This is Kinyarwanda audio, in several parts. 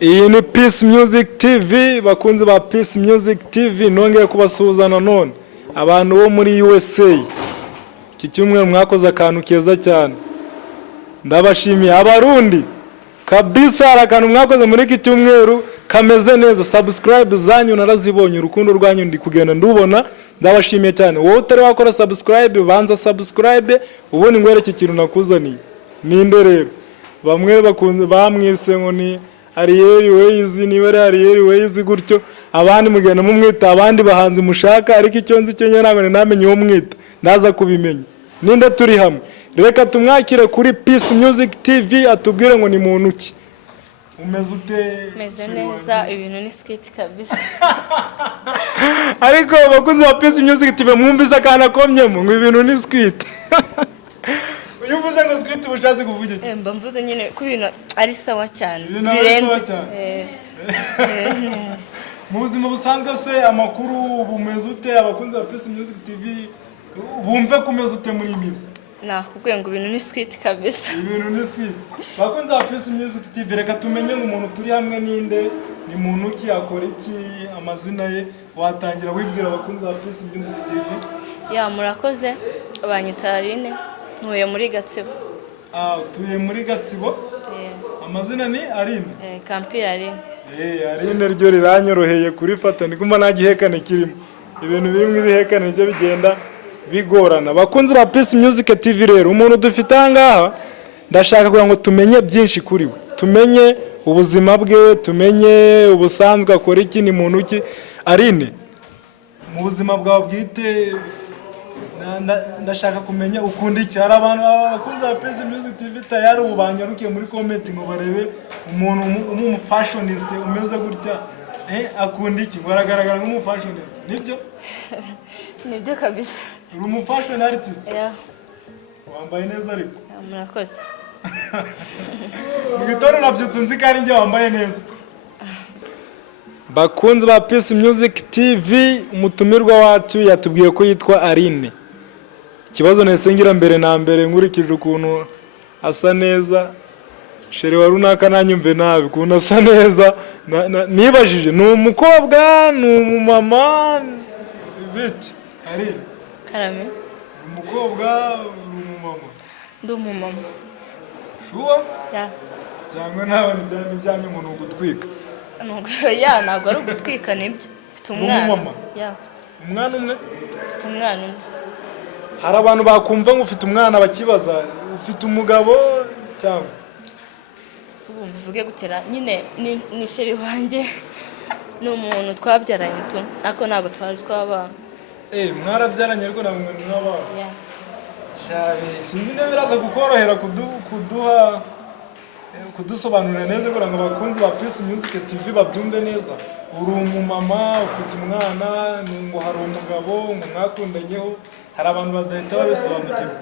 Iyi ni Peace Music TV, bakunzi ba Peace Music TV, nongeye kubasuhuza nanone abantu bo muri USA. Iki cyumweru mwakoze akantu keza cyane, ndabashimiye. Abarundi kabisa, hari akantu mwakoze muri iki cyumweru kameze neza. Subscribe zanyu narazibonye, urukundo rwanyu ndi kugenda ndubona, ndabashimiye cyane. Wowe utari wakora subscribe, banza subscribe ubundi ngwereke ikintu nakuzaniye. Ninde rero? Bamwe bakunze bamwise ngo ni Ariel Ways, niba ari Ariel Ways gutyo, abandi mugenda mumwita abandi bahanzi mushaka, ariko icyo nzi cyo ntabwo namenye uwo mwita, ndaza kubimenya. Ninde turi hamwe? Reka tumwakire kuri Peace Music TV atubwire ngo ni muntu ki. Umeze ute? Meze neza, ibintu ni skate kabisa. Ariko bakunze ba Peace Music TV mwumvise akana komyemo ngo ibintu ni skate. Uyuvuze ngo skate bushatse kuvuga iki? Mba mvuze nyine ku bintu ari sawa cyane. Birenze. Mu buzima busanzwe se amakuru bumeze ute? Abakunze ba Peace Music TV bumve kumeze ute muri mizi? Nakubwiye ngo ibintu ni skate kabisa. Ibintu ni skate. Bakunze ba Peace Music TV, reka tumenye ngo umuntu turi hamwe ninde, ni muntu ki, akora iki, amazina ye, watangira wibwira abakunze ba Peace Music TV. Ya murakoze, banyita Aline, ntuye muri Gatsibo. Utuye muri Gatsibo? Amazina ni Aline? Kampira Aline. Aline ryo riranyoroheye kurifata, ndikumva nta gihekane kirimo. Ibintu birimo ibihekane byo bigenda bigorana. Bakunze ba Peace Music TV rero, umuntu dufite ahangaha ndashaka kugira ngo tumenye byinshi kuri we, tumenye ubuzima bwe, tumenye ubusanzwe akora iki, ni muntu ki. Aline, mu buzima bwawe bwite ndashaka kumenya ukunda iki. Hari abantu bakunze ba Peace Music TV tayari ubu banyarukiye muri comment ngo barebe umuntu umufashionist umeze gutya, akunda iki, baragaragara nk'umufashionist. Nibyo? Nibyo kabisa. Uri umufashion artist? Wambaye neza ariko. Murakoze. Mu gitondo nabyutse nzi kandi njye wambaye neza. Bakunze ba Peace Music TV, umutumirwa wacu yatubwiye ko yitwa Aline. Ikibazo nesengira mbere na mbere nkurikije ukuntu asa neza, shere wa runaka nanyumve nabi kuntu asa neza, nibajije ni umukobwa, ni umumama, bite? Aline, Karame. umukobwa, umumama? Ndi umumama. Shuwa? Ya. Cyangwa nawe nijyanye umuntu ugutwika? Ya, ntabwo ari ugutwika nibyo. Mfite umwana. Umumama? Ya. Umwana umwe? Mfite umwana umwe. Hari abantu bakumva ngo ufite umwana bakibaza ufite umugabo cyangwa? Ubu mvuge gutera nyine ni sheri wanjye, ni umuntu twabyaranye tu, ariko ntabwo twari twabana. Mwarabyaranye ariko ntabwo mwabana? Ya. Cyane, sinzi niba biraza kukorohera kudusobanurira neza kugira ngo abakunzi ba Peace Music TV babyumve neza. Uri umumama, ufite umwana, ngo hari umugabo, ngo mwakundanyeho, hari abantu badahita babisobanukirwa.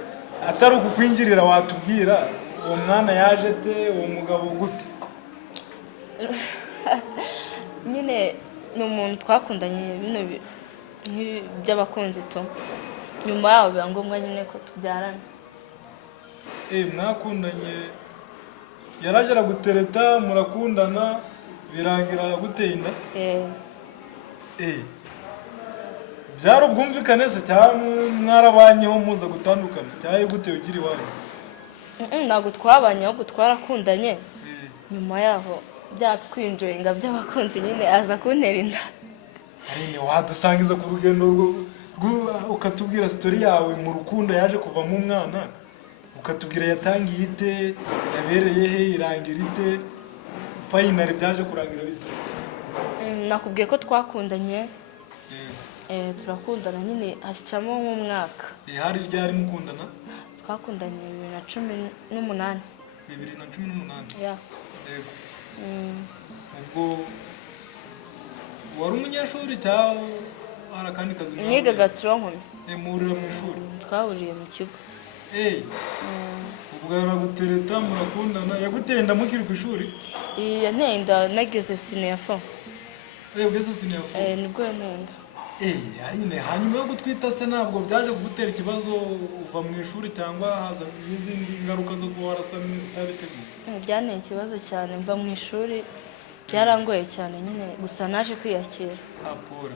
Atari ukukwinjirira watubwira uwo mwana yaje te, uwo mugabo gute? Nyine ni umuntu twakundanye bino by'abakunzi tu, nyuma yaho biba ngombwa nyine ko tubyarana. Mwakundanye, yaraje aragutereta, murakundana, birangira guteye inda? Byari ubwumvikane se cyangwa mwarabanyeho muza gutandukana, cyangwa gute ukiri iwanyu? Ntabwo twabanye, ahubwo twarakundanye, nyuma yaho byakwinjoyinga by'abakunzi nyine aza kuntera inda. Aline, wadusangiza ku rugendo ukatubwira story yawe mu rukundo, yaje kuvamo umwana, ukatubwira yatangiye ite, yabereye he, irangira ite, finally byaje kurangira bite? Nakubwiye ko twakundanye, turakundana nyine hashyiramo nk'umwaka. Hari ryari mukundana? Twakundanye 2018. 2018? Ya. Yego. Ubwo wari umunyeshuri cyangwa hari akandi kazi? Nigaga Turonkome. Muhurira mu ishuri? Twahuriye mu kigo. Ubwo yaragutereta murakundana, yaguteye inda mukiri ku ishuri? Yanteye inda nageze senior 4. Ugeze senior 4? Nibwo yanteye inda. Aline, hanyuma yo gutwita se ntabwo byaje kugutera ikibazo uva mu ishuri cyangwa haza n'izindi ngaruka zo kuba warasamye utabiteguye? Byanteye ikibazo cyane, mva mu ishuri byarangoye cyane nyine gusa naje kwiyakira. Paul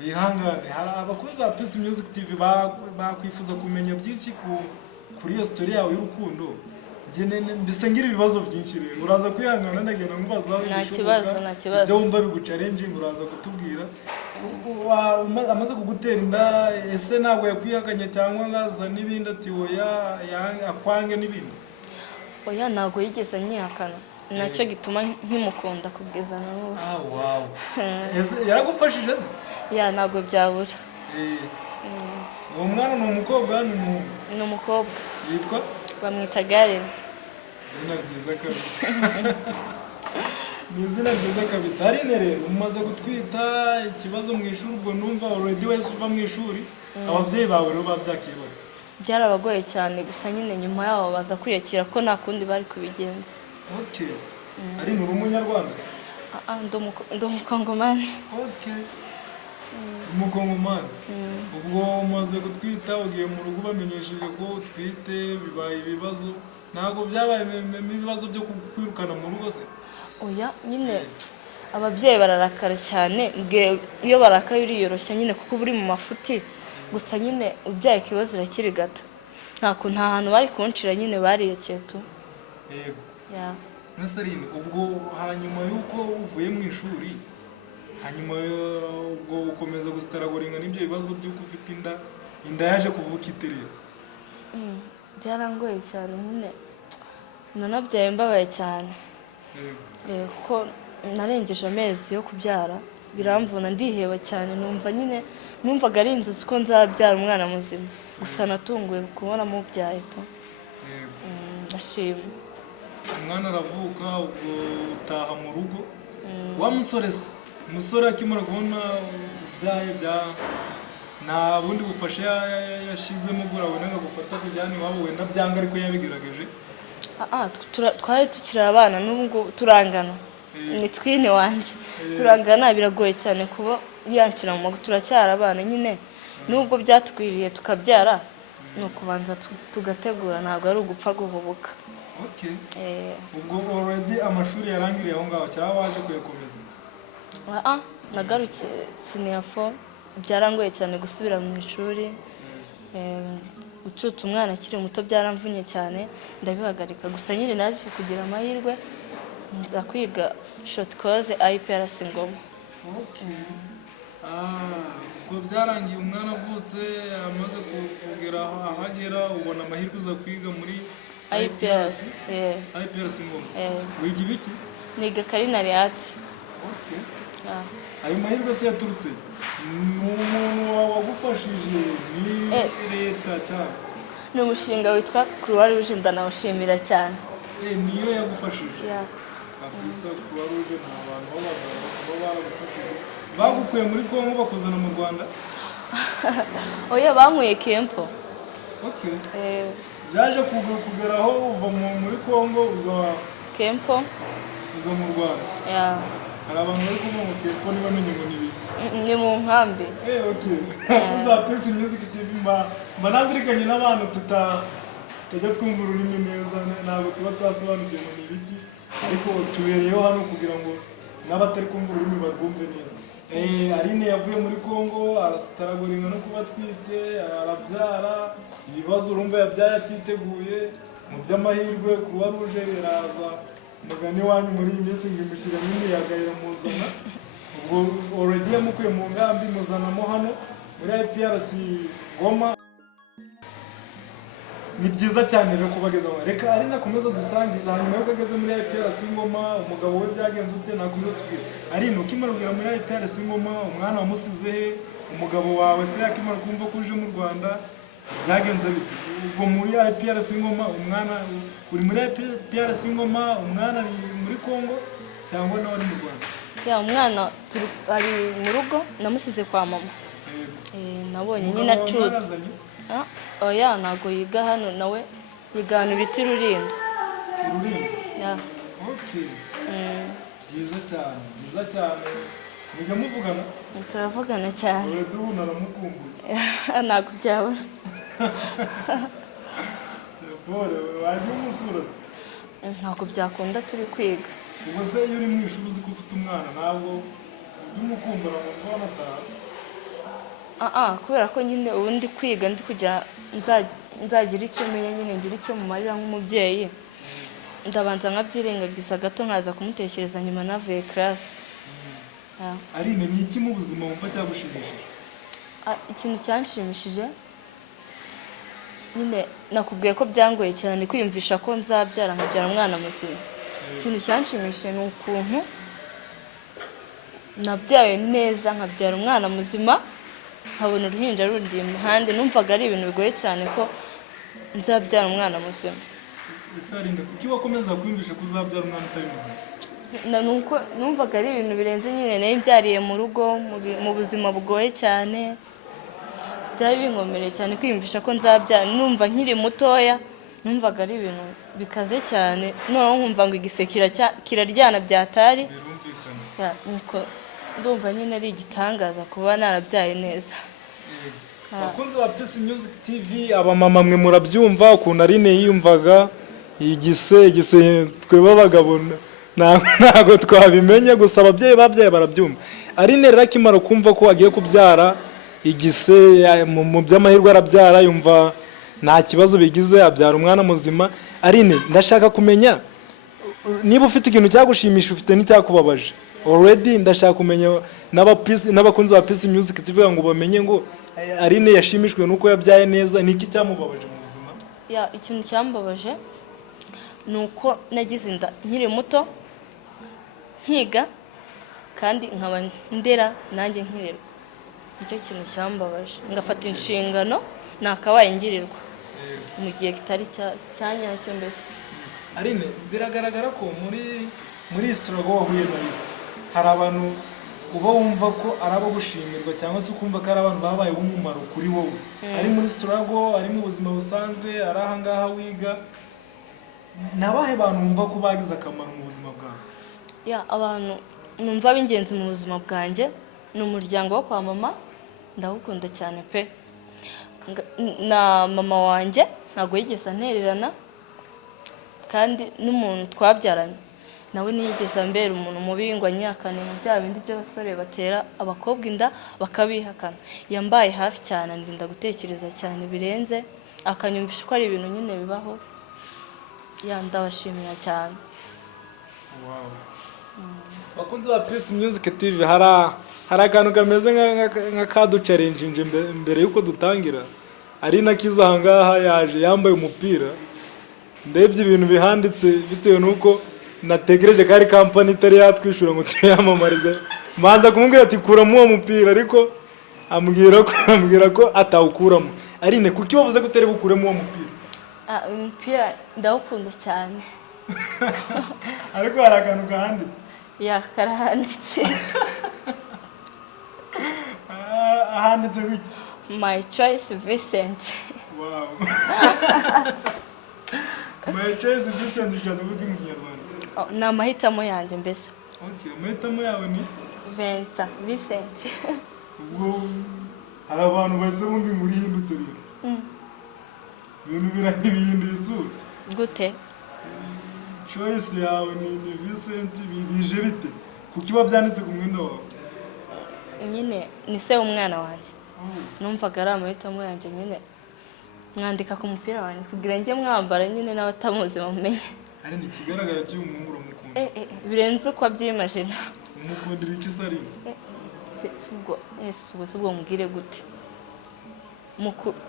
wihangane, hari abakunzi ba Peace Music TV bakwifuza kumenya byinshi kuri iyo story yawe y'urukundo. Mbese ngira ibibazo byinshi rero uraza kwihangana ndagenda nkubaza nta kibazo ibyo wumva biguchallenging uraza kutubwira. Amaze kugutera inda ese ntabwo yakwihakanye cyangwa ngaza n'ibindi ati oya akwange n'ibindi? Oya ntabwo yigeze nyihakana, nacyo gituma nkimukunda kugeza na n'ubu. Wow. Ese yaragufashije se? Ya ntabwo byabura. Uwo mwana ni umukobwa ni umukobwa. Yitwa? Bamwita Garen. Izina ryiza kabisa. Ni izina ryiza kabisa. Hari rero umaze gutwita ikibazo mu ishuri, ubwo numva already wese uva mu ishuri, ababyeyi bawe rero babyakiye. Byarabagoye cyane gusa nyine nyuma yaho baza kwiyakira ko nta kundi bari kubigenza. Okay. Ari ni umunyarwanda? Ndi umukongomani. Okay. Umukongomani. Ubwo umaze gutwita ugiye mu rugo bamenyesheje ko utwite, bibaye ibibazo, ntabwo byabaye ibibazo byo kwirukana mu rugo se? Oya nyine ababyeyi bararakara cyane, iyo barakaye uriyoroshya nyine kuko uri mu mafuti, gusa nyine ubyaye ikibazo irakiri gato, nta hantu bari kunshira nyine bariyakeye tu. Yego. Ya. Nasarine ubwo hanyuma yuko uvuye mu ishuri, hanyuma ubwo ukomeza gusitaragoringa n'ibyo bibazo by'uko ufite inda yaje kuvuka iterera. Byarangoye cyane nyine nanabyaye mbabaye cyane. Kuko narengeje amezi yo kubyara biramvuna ndiheba cyane, numvaga ari inzozi ko nzabyara umwana muzima, gusa natunguwe kubona mubyaye tu. Ndashima. Umwana aravuka, ubwo utaha mu rugo. Wa umusore akimara kubona ubyaye nta bundi bufasha yashizemo gura wenda gufata kujyana iwabo wenda byanga ariko yabigaragaje. Twari tukiri abana n'ubwo turangana. Ni twine wanjye. Turangana biragoye cyane kuba yanshyira mu turacyara abana nyine, nubwo byatwiriye tukabyara no kubanza tugategura, ntabwo ari ugupfa guhubuka. Okay. Ubwo already amashuri yarangiriye aho ngaho cyangwa waje kuyakomeza? Nagarutse senior 4, byarangoye cyane gusubira mu ishuri. Gucuta umwana akiri muto byaramvunye cyane ndabihagarika, gusa nyine naje kugira amahirwe nza kwiga short course IPRC Ngoma. Okay. Ubwo byarangiye umwana avutse amaze kugera ahagera, ubona amahirwe uza kwiga muri IPRC. IPRC Ngoma. Wiga ibiki? Niga culinary art. Okay. Ayo mahirwe se yaturutse n'umuntu wagufashije ni leta cyane? Ni umushinga witwa Croix Rouge, ndanawushimira cyane. Niyo yagufashije? Kabisa Croix Rouge ni abantu baba baragufashije. Bagukuye muri Kongo bakuzana mu Rwanda? Oya bankuye Kempo. Okay. Byaje kugeraho uva muri Kongo uza Kempo uza mu Rwanda? Hari abantu bari kumwe mu Kempo ntibamenye ngo ni biki? Ni mu nkambi. Okay. Kunza Peace Music TV mba nazirikanye n'abantu tutajya twumva ururimi neza, ntabwo tuba twasobanukiwe ngo ni biki, ariko tubereyeho hano kugira ngo n'abatari kumva ururimi barwumve neza. Aline yavuye muri Kongo arasitaragoringa no kuba twite, arabyara, ibibazo urumva yabyaye atiteguye, mu by'amahirwe Croix Rouge iraza mugani wanyu muri iyi minsi ngo imushyira n'imiyaga iramuzana. Ubwo already yamukuye mu ngambi muzanamo hano muri IPRC Ngoma. Ni byiza cyane rero kubagezaho. Reka ari nakomeza dusangiza hanyuma yo kageze muri IPRC Ngoma, umugabo we byagenze ute nakomeza tubwira. Ari ukimara kugera muri IPRC Ngoma, umwana wamusize he? Umugabo wawe se akimara kumva ko uje mu Rwanda byagenze bite? Ubwo muri IPRC Ngoma umwana uri muri IPRC Ngoma, umwana ari muri Kongo cyangwa nawe ari mu Rwanda? Umwana ari mu rugo, namusize kwa mama. Nabonye nyine acutse. Oya ntabwo yiga hano, nawe yiga ahantu bita Rulindo. Rulindo? Okay. Byiza cyane, byiza cyane. Mujya muvugana? Turavugana cyane. Uretse ubu naramukumbuye. Ntabwo byabura. Paul, wajya umusura? Ntabwo byakunda turi kwiga. ubwo se iyo uri mu ishuri uzi ko ufite umwana ntabwo ujya umukumbura ngo ubone ataha? kubera ko nyine ubu ndi kwiga ndi kugira nzagira icyo menya nyine ngira icyo mumarira nk'umubyeyi, ndabanza nkabyirengagiza gato nkaza kumutekereza nyuma navuye class. Aline, ni iki mu buzima wumva cyagushimishije? Ikintu cyanshimishije nyine nakubwiye ko byangoye cyane kwiyumvisha ko nzabyara nkabyara umwana muzima. Ikintu cyanshimishije ni ukuntu nabyaye neza nkabyara umwana muzima, nkabona uruhinja rundi impande. Numvaga ari ibintu bigoye cyane ko nzabyara umwana muzima. Ese Aline, kuki wakomeza kwiyumvisha ko uzabyara umwana utari muzima? Nuko numvaga ari ibintu birenze nyine nayo byariye mu rugo mu buzima bugoye cyane. Byari binkomereye cyane kwiyumvisha ko nzabyara, numva nkiri mutoya numvaga ari ibintu bikaze cyane, noneho nkumva ngo igise kiraryana byatari. Nuko ndumva nyine ari igitangaza kuba narabyaye neza. Bakunze ba Peace Music TV, abamama mwe murabyumva ukuntu Aline yiyumvaga igise tweba abagabo ntago twabimenye, gusa ababyeyi babyaye barabyumva. Aline rero akimara kumva ko agiye kubyara igise mu by'amahirwe arabyara, yumva nta kibazo bigize, abyara umwana muzima. Aline, ndashaka kumenya niba ufite ikintu cyagushimisha ufite n'icyakubabaje. Already ndashaka kumenya n'abakunzi ba Peace Music TV ngo bamenye ngo Aline yashimishwe nuko yabyaye neza, niki cyamubabaje mu buzima? Ikintu cyambabaje nuko nagize inda nkiri muto, nkiga kandi nkaba ndera nanjye nkirerwa. Nicyo kintu cyambabaje, ngafata inshingano nakabaye ngirirwa mu gihe kitari cyanyacyo mbese. Aline, biragaragara ko muri struggle wahuye nayo hari abantu uba wumva ko ari abo gushimirwa cyangwa se ukumva ko ari abantu babaye b'umumaro kuri wowe, ari muri struggle, ari mu buzima busanzwe, ari aha ngaha wiga. Nabahe bantu wumva ko bagize akamaro mu buzima bwawe? Abantu numva b'ingenzi mu buzima bwanjye ni umuryango wo kwa mama, ndawukunda cyane pe. Na mama wanjye ntabwo yigeze antererana, kandi n'umuntu twabyaranye nawe niyigeze ambera umuntu mubi ngo anyihakane mu bya bindi by'abasore batera abakobwa inda bakabihakana. Yambaye hafi cyane, ndinda gutekereza cyane birenze, akanyumvisha ko ari ibintu nyine bibaho. Ndabashimira cyane. Bakunze ba Peace Music TV, hari akantu kameze nk'akadu challenge mbere yuko dutangira. Aline akiza aha ngaha yaje yambaye umupira, ndebye ibintu bihanditse bitewe nuko natekereje ko ari company itari yatwishyura ngo tuyamamarize. Manza kumubwira ati kuramo uwo mupira, ariko ambwira ko atawukuramo. Aline, kuki wavuze ko utari bukuremo uwo mupira? Umupira ndawukunda cyane. Ariko hari akantu gahanditse. Karahanditse. Ahanditse gutya: My choice Vincent. Wow. My choice Vincent bikaze kuvuga mu Kinyarwanda? Ni amahitamo yanjye mbese. Okay, amahitamo yawe ni Vincent. Ubwo hari abantu baze bumva inkuru ihindutse rero. Ibintu birahinduye isura. Gute? Choice yawe ni Vincent, bije bite? Kuki wabyanditse ku mwenda wawe? Nyine ni se umwana wanjye. Numvaga ari amahitamo yanjye nyine mwandika ku mupira wanjye kugira njye mwambara nyine n'abatamuzi bamenye. Ari ni kigaragara cy'uyu muhungu uramukunda. Birenze uko abyimagina. Umukundira iki se Aline? Ubwo mubwire gute?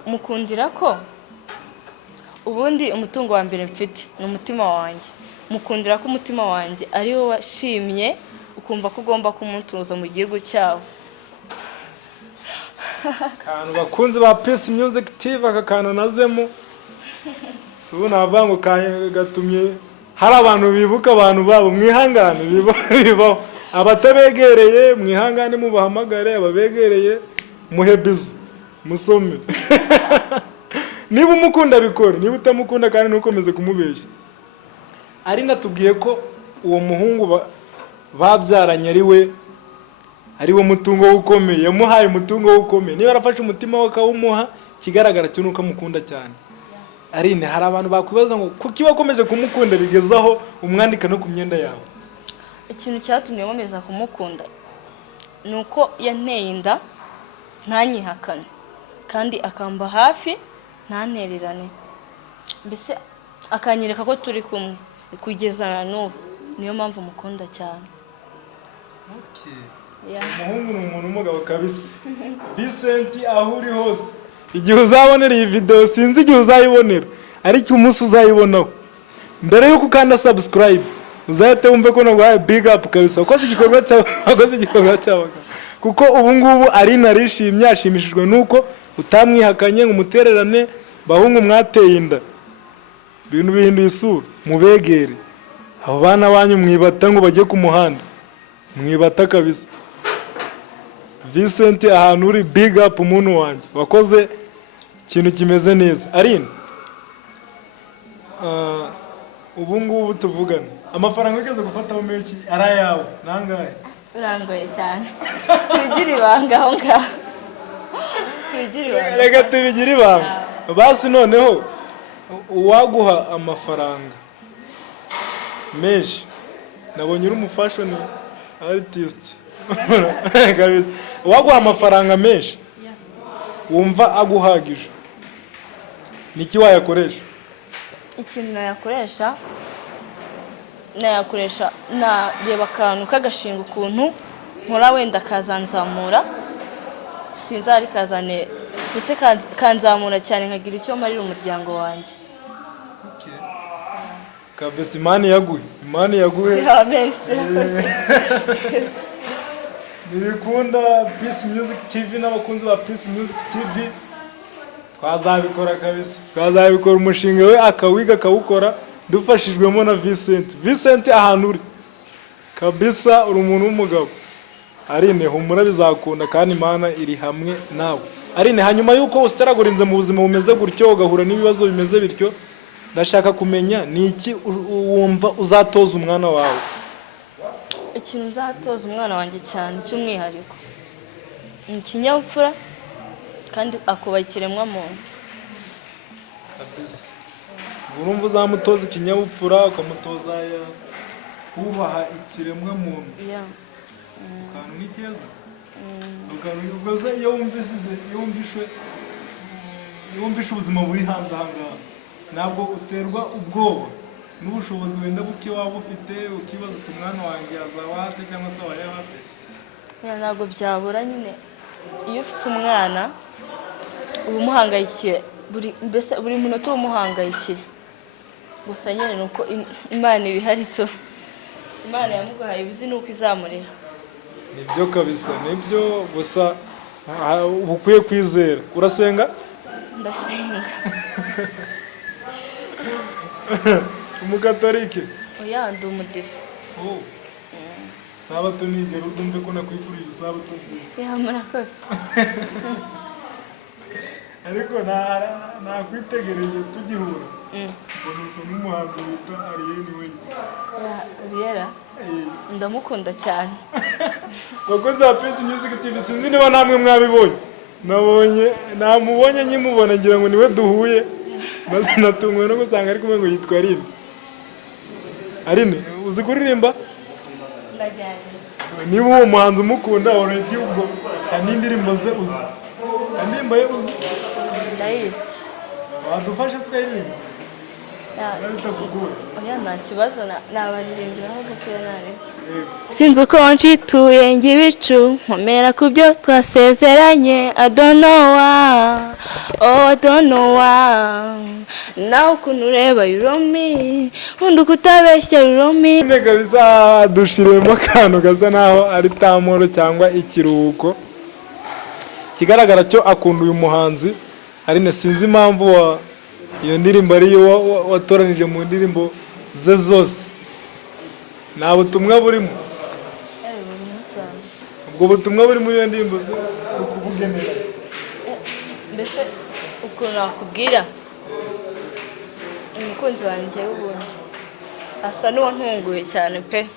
Mukundira ko ubundi umutungo wa mbere mfite ni umutima wanjye. Mukundira ko umutima wanjye ari wo washimye ukumva ko ugomba kumutuza mu gihugu cyawo. Kantu bakunze ba Peace Music TV akakana nazemo. Subu navango gatumye hari abantu bibuka abantu babo, mwihangane bibaho. Abatabegereye mwihangane mubahamagare, ababegereye muhebizo musome. Niba umukunda bikora, niba utamukunda kandi ntukomeze kumubeshya. Aline atubwiye ko uwo muhungu babyaranye ari we mutungo ukomeye, yamuhaye umutungo ukomeye. Niba arafashe umutima we akawumuha, kigaragara cyo nuko amukunda cyane. Aline, hari abantu bakwibaza ngo kuki wakomeje kumukunda bigezaho umwandika no ku myenda yawe? ikintu cyatumye nkomeza kumukunda ni uko yanteye inda ntanyihakane kandi akamba hafi ntantererane, mbese akanyereka ko turi kumwe kugeza na n'ubu, niyo mpamvu mukunda cyane. Umuhungu ni umuntu w'umugabo kabisa. Vincent aho uri hose, igihe uzabonera iyi video sinzi igihe uzayibonera, ariko umunsi uzayibonaho mbere yuko ukanda subscribe uzahite wumve ko naguhaye big up kabisa, wakoze igikorwa cyawe kuko ubu ngubu ari narishimye, ashimishijwe nuko utamwihakanye ngo umutererane. Bahungu mwateye inda, ibintu bihinduye isura, mubegere abo bana banyu mwibata ngo bajye ku muhanda, mwibata kabisa. Vincent ahantu uri big up umuntu wanjye, wakoze ikintu kimeze neza. Arine, ubu ngubu tuvugana, amafaranga wigeze gufataho menshi ari ayawe nangahe? Urangoye cyane. Tubigire ibanga aho ngaho. Reka tubigire ibanga. Basi noneho uwaguha amafaranga menshi, nabonye uri umufashion artist kabisa, uwaguha amafaranga menshi wumva aguhagije, niki wayakoresha? Ikintu nayakoresha nareba akantu k'agashinga ukuntu nkora wenda kazanzamura, sinzari kazane ese kanzamura cyane nkagira icyo marira umuryango wanjye. Kabisa Imana yaguhe. Nibikunda Peace Music TV n'abakunzi ba Peace Music TV, twazabikora kabisa, twazabikora umushinga we akawiga akawukora dufashijwemo na Vincent. Vincent ahantu uri kabisa uri umuntu w'umugabo. Arine humura bizakunda kandi Imana iri hamwe nawe. Arine, hanyuma yuko usitaragurinze mu buzima bumeze gutyo ugahura n'ibibazo bimeze bityo, ndashaka kumenya ni iki wumva uzatoza umwana wawe? Ikintu uzatoza umwana wanjye cyane cy'umwihariko ni ikinyabupfura kandi akubaha ikiremwamuntu kabisa. Urumva uzamutoza ikinyabupfura, ukamutoza kubaha ikiremwamuntu. Ukantu ni keza. Ukantu iyo wumvishe ubuzima buri hanze aha ngaha, ntabwo uterwa ubwoba n'ubushobozi wenda buke waba ufite, ukibaza uti umwana wanjye azaba hate cyangwa se abayeho hate. Ntabwo byabura nyine, iyo ufite umwana uba umuhangayikiye, mbese buri munota uba umuhangayikiye. Gusa nyine ni uko Imana ibiharito, Imana yamuguhaye uzi nuko izamurera. Nibyo kabisa, nibyo. Gusa ukwiye kwizera. Urasenga? Ndasenga. Umugatolike? Oya, ndi umudive. Sabato nigera uzumve ko nakwifurije sabato nziza. Murakoze. Ariko nakwitegereje tugihura, mbonesa n'umuhanzi wita Ariel Wings. Ariel ndamukunda cyane. Bakoze ba Peace Music TV, sinzi niba namwe mwabibonye. Namubonye nkimubona ngira ngo niwe duhuye, maze natungwe no gusanga ari kumwe ngo yitwa Arine. Arine, uzi kuririmba? Ndagerageza. Niba uwo muhanzi umukunda already ubwo n'indirimbo ze uzi. Indirimbo ye uzi? Ndayizi. Wadufashe twaririmba? Oya, nta kibazo, nabaririmbiraho gakeya nari. Sinzi uko wanshituye ngibicu nkomera ku byo twasezeranye. I don't know why, oh I don't know why, nawe ukuntu ureba you love me, undi uko utabeshya you love me. None kabisa dushiremo akantu gasa naho ari tamoro cyangwa ikiruhuko, kigaragara cyo akunda uyu muhanzi Arine. Sinzi impamvu iyo ndirimbo ariyo watoranije mu ndirimbo ze zose, nta butumwa burimo. Ubwo butumwa buri muri iyo ndirimbo ze ukubugenera. Mbese ukuntu nakubwira, umukunzi wanjye w'ubundi asa n'uwantunguye cyane pe.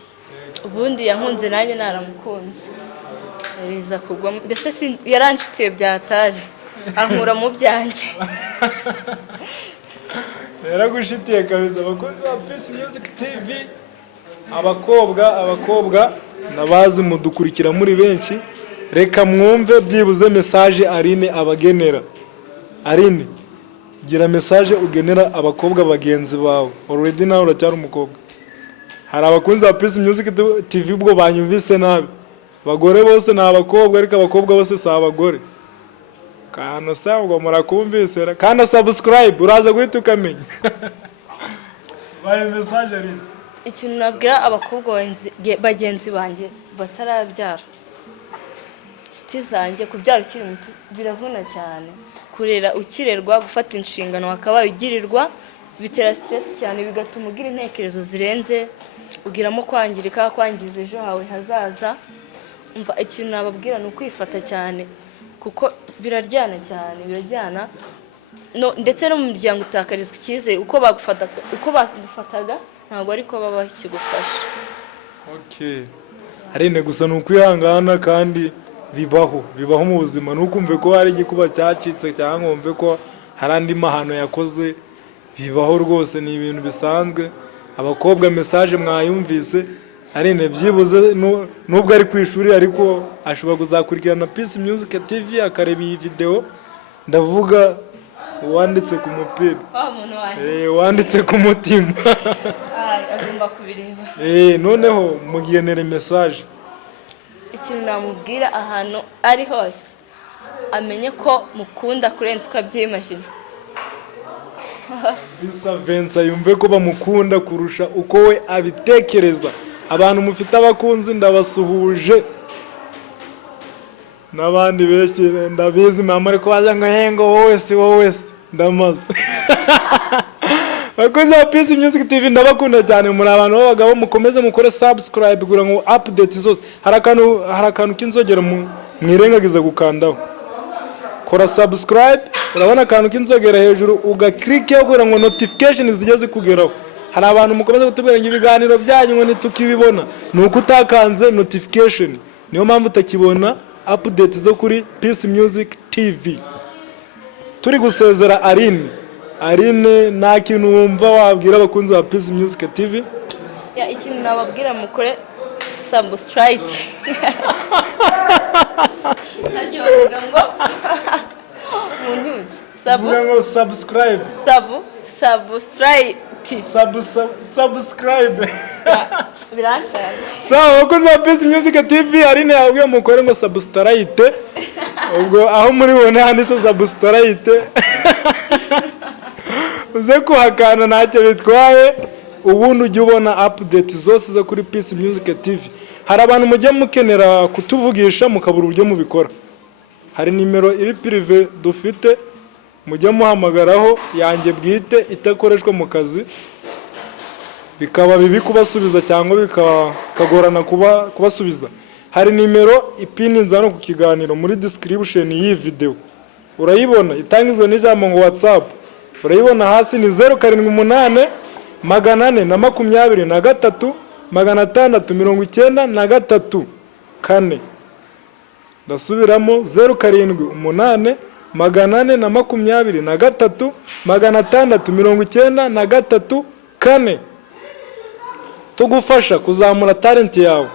Ubundi yankunze nanjye naramukunze, biza kugwa, mbese yaranshituye byataje, ankura mu byanjye. Yaragushitiye kabisa. Abakunzi ba Peace Music TV, abakobwa nabazi mudukurikira muri benshi, reka mwumve byibuze message Aline abagenera. Aline, gira message ugenera abakobwa bagenzi bawe. Already nawe uracyari umukobwa. Hari abakunzi ba Peace Music TV ubwo banyumvise nabi. Abagore bose ni abakobwa ariko abakobwa bose si abagore. Kana sa ubwo murakumvise kandi subscribe uraza guhita ukamenya. Baye message Aline. Ikintu nabwira abakobwa bagenzi banjye batarabyara, inshuti zanjye, kubyara ukiri muto biravuna cyane. Kurera ukirerwa, gufata inshingano wakabaye ugirirwa bitera stress cyane, bigatuma ugira intekerezo zirenze, ugiramo kwangirika, kwangiza ejo hawe hazaza. Umva, ikintu nababwira ni ukwifata cyane kuko biraryana cyane, biraryana. No, ndetse no mu muryango utakarizwa icyizere uko bagufataga ntabwo ariko baba kigufasha. Okay. Arine gusa nukwihangana kandi bibaho mu buzima, nukumve ko hari igikuba cyacitse cyangwa umve ko hari andi mahano yakoze, bibaho rwose, ni ibintu bisanzwe. Abakobwa message mwayumvise, Arine byibuze nubwo ari ku ishuri ariko ashobora kuzakurikirana Peace Music TV akareba iyi video. Ndavuga wanditse ku mupira, wanditse ku mutima. Agomba kubireba. Noneho mugenere message. Ikintu namubwira ahantu ari hose, amenye ko mukunda kurenza uko abyimagina. Bisa Vincent yumve ko bamukunda kurusha uko we abitekereza. Abantu mufite abakunzi ndabasuhuje, n'abandi benshi ndabizi mama ariko baza ngo hengo wowe se ndamaze. Bakunzi ba Peace Music TV ndabakunda cyane, muri abantu b'abagabo mukomeze mukore subscribe kugira ngo update zose. Hari akantu k'inzogera mwirengagiza gukandaho. Kora subscribe, urabona akantu k'inzogera hejuru ugakirikeho kugira ngo notification zijye zikugeraho. Hari abantu mukomeze kutubwira ngo ibiganiro byanyu ngo nitukibibona, nuko utakanze notification, niyo mpamvu utakibona update zo kuri Peace Music TV. Turi gusezera Aline, nta kintu wumva wabwira abakunzi ba Peace Music TV? Ikintu nababwira mukore subscribe. Hajya bavuga ngo munyuze subscribe. Subscribe. Birancanye. Abakunzi ba Peace Music TV, Aline yabwiye mukore ngo subscribe. Ubwo aho muri bone handitse subscribe. Uze kuhakana ntacyo bitwaye, ubundi ujye ubona update zose zo kuri Peace Music TV. Hari abantu mujye mukenera kutuvugisha mukabura uburyo mubikora. Hari nimero iri prive dufite, mujye muhamagaraho yanjye bwite itakoreshwa mu kazi, bikaba bibi kubasubiza cyangwa bikagorana kubasubiza. Hari nimero ipininze hano ku kiganiro muri description y'iyi video, urayibona itangizwe n'ijambo ngo WhatsApp. Urayibona hasi ni 078 423 693 4. Ndasubiramo 078 423 693 4. Tugufasha kuzamura talent yawe.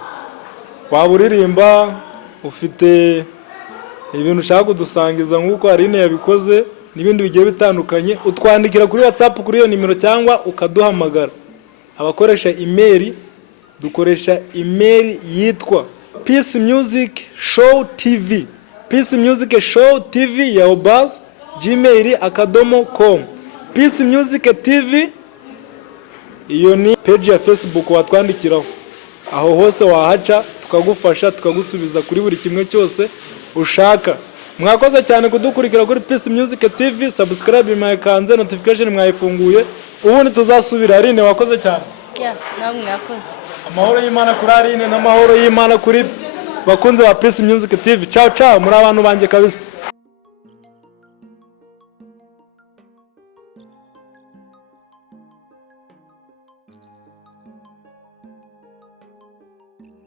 Waba uririmba, ufite ibintu ushaka kudusangiza nk'uko Aline yabikoze n'ibindi bigiye bitandukanye, utwandikira kuri WhatsApp kuri iyo nimero cyangwa ukaduhamagara. Abakoresha email, dukoresha email yitwa Peace Music Show TV. Peace Music Show TV ya obaz gmail.com. Peace Music TV, iyo ni page ya Facebook watwandikiraho. Aho hose wahaca tukagufasha, tukagusubiza kuri buri kimwe cyose ushaka. Mwakoze cyane kudukurikira kuri Peace Music TV. Subscribe mwakanze, notification mwayifunguye, ubundi tuzasubira. Aline wakoze cyane. Namwe mwakoze. Amahoro y'Imana kuri Aline n'amahoro y'Imana kuri bakunze ba Peace Music TV. Ciao muri abantu banjye kabisa.